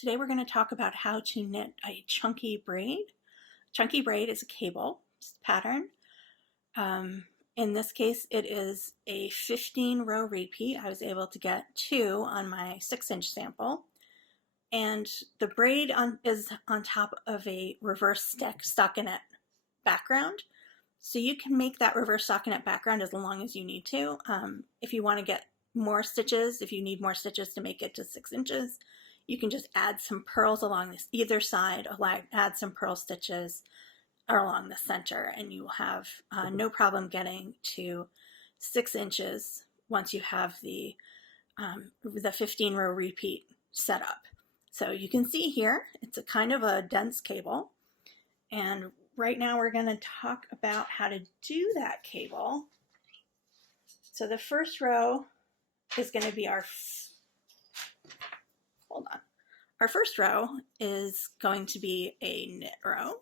Today we're going to talk about how to knit a chunky braid. Chunky braid is a cable pattern. In this case, it is a 15-row repeat. I was able to get 2 on my 6-inch sample. And the braid is on top of a reverse stockinette background. So you can make that reverse stockinette background as long as you need to. If you want to get more stitches, if you need more stitches to make it to 6 inches, you can just add some purls along either side, add some purl stitches along the center, and you will have no problem getting to 6 inches once you have the 15-row repeat set up. So you can see here, it's a kind of a dense cable, and right now we're going to talk about how to do that cable. So the first row is going to be our first row is going to be a knit row,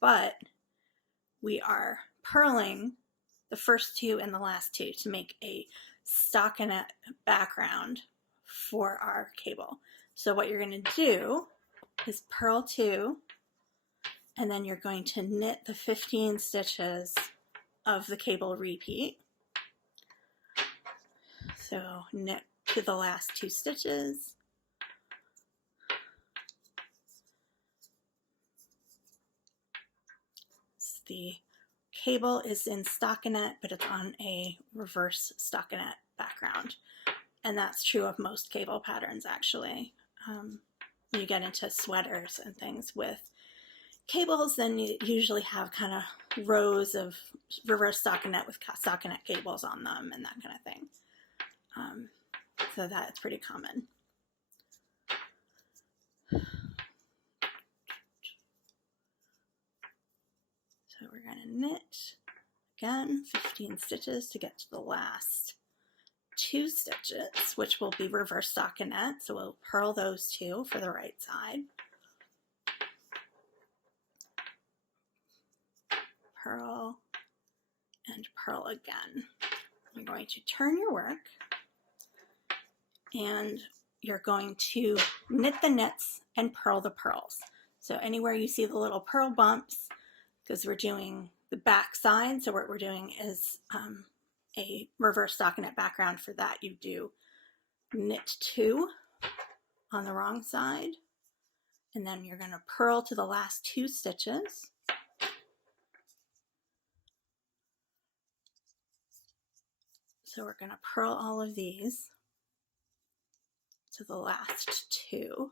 but we are purling the first 2 and the last 2 to make a stockinette background for our cable. So what you're going to do is purl 2, and then you're going to knit the 15 stitches of the cable repeat. So knit to the last 2 stitches. The cable is in stockinette, but it's on a reverse stockinette background. And that's true of most cable patterns, actually. You get into sweaters and things with cables, then you usually have kind of rows of reverse stockinette with stockinette cables on them and that kind of thing. So that's pretty common. So we're going to knit, again, 15 stitches to get to the last 2 stitches, which will be reverse stockinette. So we'll purl those 2 for the right side. Purl and purl again. You're going to turn your work, and you're going to knit the knits and purl the purls. So anywhere you see the little purl bumps, because we're doing the back side, so what we're doing is a reverse stockinette background. For that, you do knit 2 on the wrong side, and then you're going to purl to the last 2 stitches. So we're going to purl all of these to the last 2.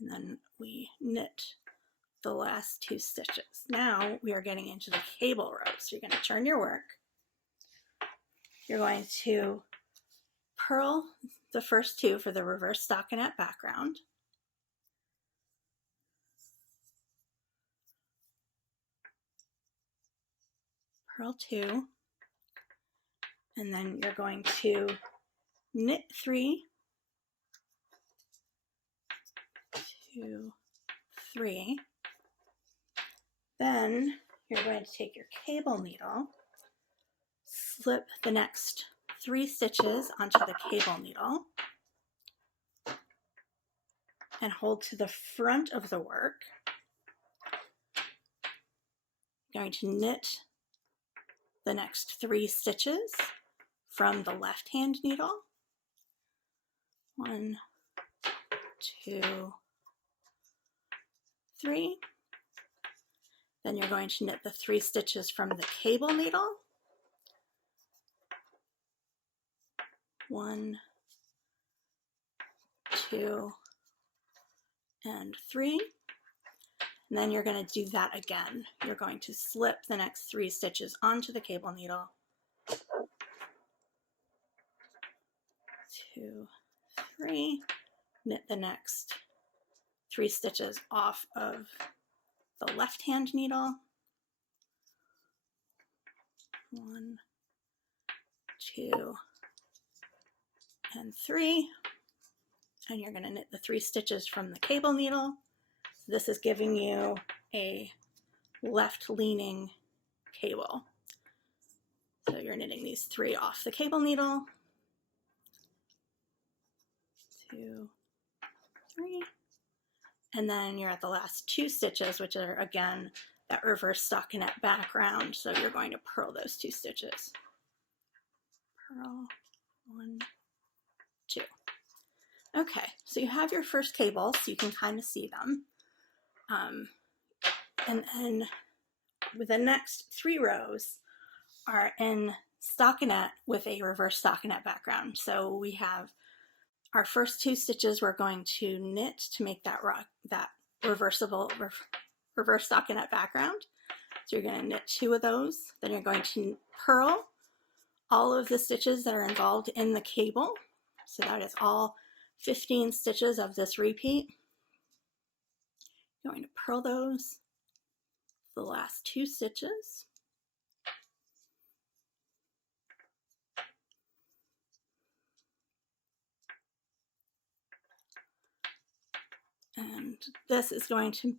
And then we knit the last 2 stitches. Now we are getting into the cable row. So you're going to turn your work. You're going to purl the first 2 for the reverse stockinette background. Purl 2, and then you're going to knit 3, 2, 3. Then you're going to take your cable needle, slip the next 3 stitches onto the cable needle, and hold to the front of the work. You're going to knit the next 3 stitches from the left hand needle. 1, 2, 3. Then you're going to knit the 3 stitches from the cable needle. 1, 2, and 3. And then you're going to do that again. You're going to slip the next 3 stitches onto the cable needle. 2, 3, knit the next 3 stitches off of the left hand needle. 1, 2, and 3. And you're going to knit the 3 stitches from the cable needle. So this is giving you a left leaning cable. So you're knitting these 3 off the cable needle. 2, 3. And then you're at the last 2 stitches, which are again that reverse stockinette background. So you're going to purl those 2 stitches. Purl, 1, 2. Okay, so you have your first cable, so you can kind of see them. And then with the next 3 rows are in stockinette with a reverse stockinette background. So we have our first 2 stitches we're going to knit to make that reverse stockinette background. So you're going to knit 2 of those. Then you're going to purl all of the stitches that are involved in the cable. So that is all 15 stitches of this repeat. You're going to purl those the last 2 stitches. And this is going to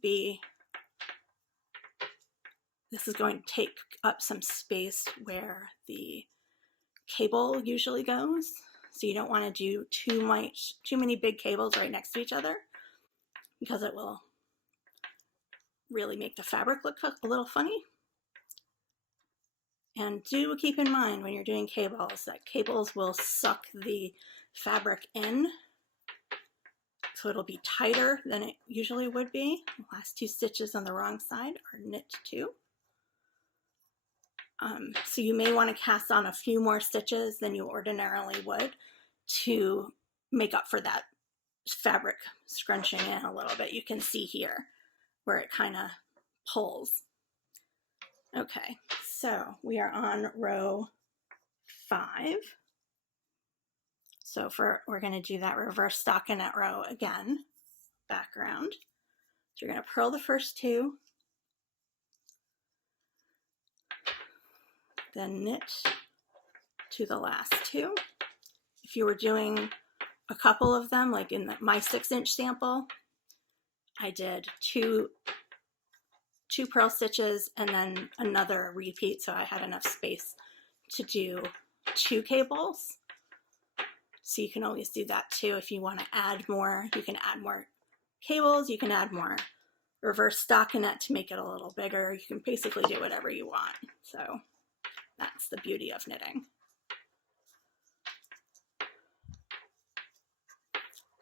take up some space where the cable usually goes. So you don't want to do too many big cables right next to each other, because it will really make the fabric look a little funny. And do keep in mind when you're doing cables that cables will suck the fabric in, so it'll be tighter than it usually would be. The last 2 stitches on the wrong side are knit 2. So you may want to cast on a few more stitches than you ordinarily would to make up for that fabric scrunching in a little bit. You can see here where it kind of pulls. Okay, so we are on row 5. So we're going to do that reverse stockinette row again, background. So you're going to purl the first 2, then knit to the last 2. If you were doing a couple of them, like in my 6-inch sample, I did 2 purl stitches and then another repeat, so I had enough space to do 2 cables. So you can always do that too. If you want to add more, you can add more cables, you can add more reverse stockinette to make it a little bigger. You can basically do whatever you want. So that's the beauty of knitting.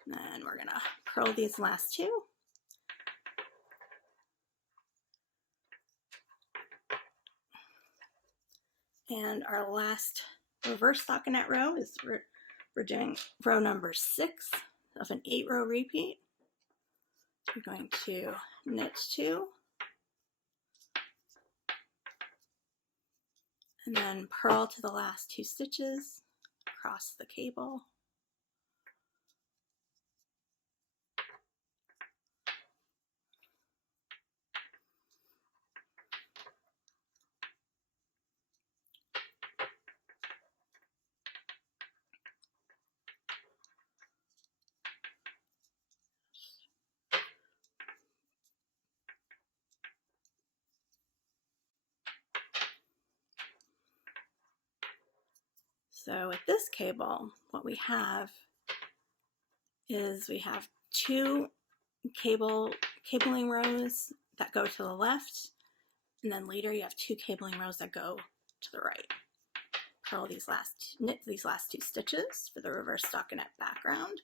Then we're gonna purl these last 2. And our last reverse stockinette row is we're doing row number 6 of an 8-row repeat. We're going to knit 2, and then purl to the last 2 stitches across the cable. So with this cable, what we have is we have 2 cabling rows that go to the left, and then later you have 2 cabling rows that go to the right. Purl knit these last 2 stitches for the reverse stockinette background.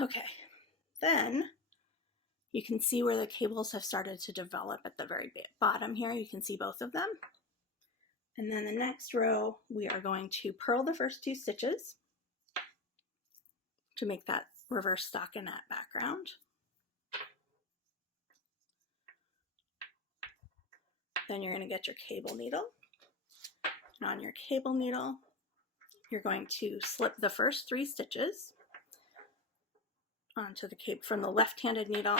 Okay, then you can see where the cables have started to develop at the very bottom here. You can see both of them. And then the next row, we are going to purl the first 2 stitches to make that reverse stockinette background. Then you're going to get your cable needle. And on your cable needle, you're going to slip the first 3 stitches onto the cable from the left-handed needle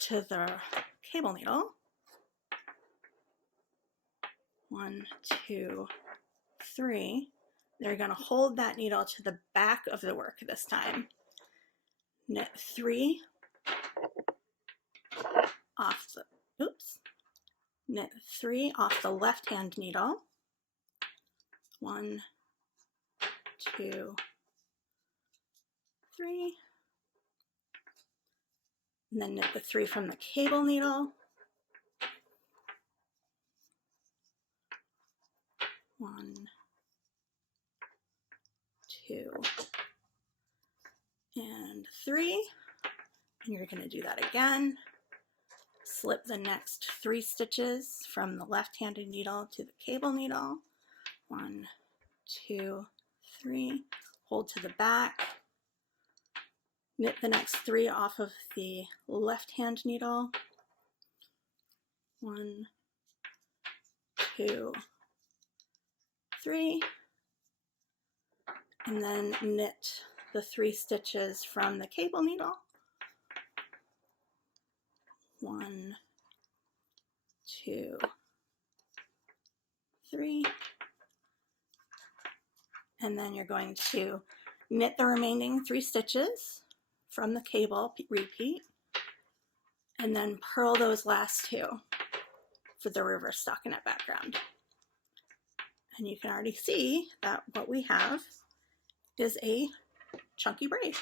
to the cable needle. 1, 2, 3. They're going to hold that needle to the back of the work this time. Knit 3 off the, knit 3 off the left-hand needle. 1, 2, 3. And then knit the 3 from the cable needle. 1, 2, and 3. And you're going to do that again. Slip the next 3 stitches from the left-handed needle to the cable needle. 1, 2, 3. Hold to the back. Knit the next 3 off of the left-hand needle. 1, 2, 3. And then knit the 3 stitches from the cable needle. 1, 2, 3. And then you're going to knit the remaining 3 stitches from the cable, repeat, and then purl those last 2 for the reverse stockinette background. And you can already see that what we have is a chunky braid.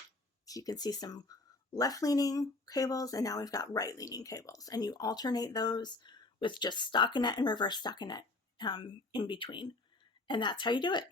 So you can see some left-leaning cables, and now we've got right-leaning cables. And you alternate those with just stockinette and reverse stockinette in between. And that's how you do it.